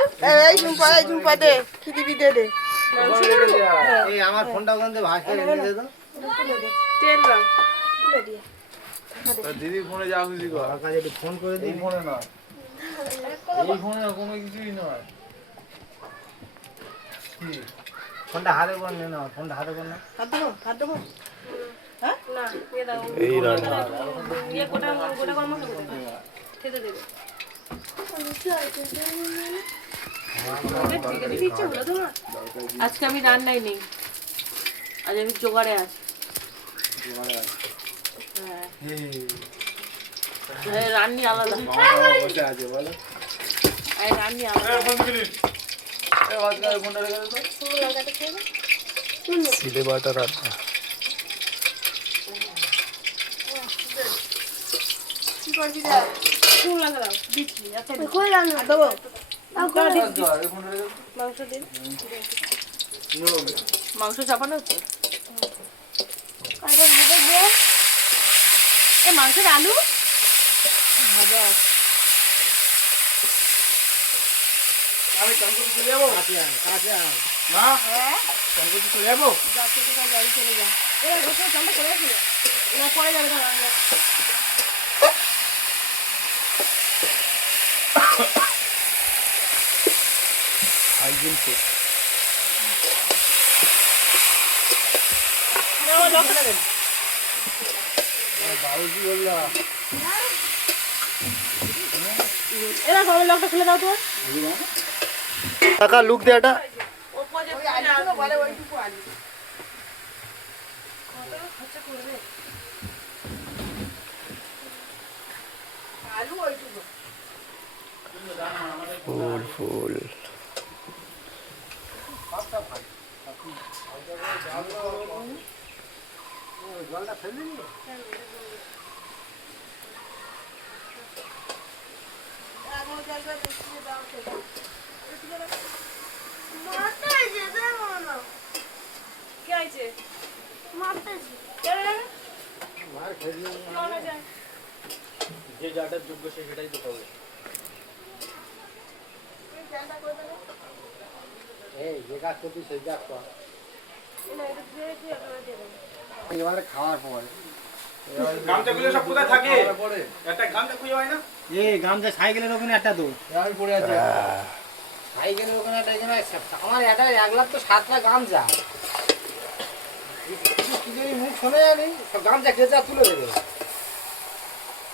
এই ঝুম্পা দে কি দিবি দে দে এই আমার ফোনটা ওখান থেকে ভাগ করে নিয়ে দে তো তেল দাও তুলে দিয়ে দিদি ফোনে যা খুশি কর আমার কাছে একটু ফোন করে দিই এই ফোনে না এই ফোনে কোনো কিছুই নয় কি ফোনটা হাতে কর না ফোনটা হাতে কর না হাত দেবো হ্যাঁ না এ দাও এই রান্না ये গোটা গরম মশলা খেতে দেবে আজকে আমি রান্নাই নেই আজ আমি জোগাড়ে আছি হ্যাঁ রান্নি আলাদা বসে আছে বলো রান্নি আলাদা ফোনটা রেখে দে তো সিলে বাটা রান্না কি করবি রে শুন লাগা দাও দিচ্ছি আচ্ছা কই রান্না দেবো মাংস দিন মাংস চাপানো হচ্ছে এ মাংসের আলু ভাজা আমি কানকুটি চলে যাবো কাছে আম না কানকুটি চলে যাবো যাচ্ছে কোথায় গাড়ি চলে যা এবার গোসল চামটা করে আসি না পরে যাবে না হাইজিন ফুড বাবুজি বললা এরা সবাই লকটা খুলে দাও তো টাকা লুক দে এটা ফুল ফুল জলটা ফেলে নি কি হয়েছে মার খেয়ে যে যাটার যোগ্য সে সেটাই তো পাবে এই যে কাজ করবি সেই কাজ কর এবারে খাওয়ার পর গামছাগুলো সব কোথায় থাকে একটা গামছা খুঁজে পাই না এই গামছা সাইকেলের ওখানে একটা তো আমি পড়ে আছি সাইকেলের ওখানে একটা এখানে আমার এটা 1,00,000 তো 7টা গামছা মুখ শোনা জানি সব গামছা খেয়ে যা তুলে দেবে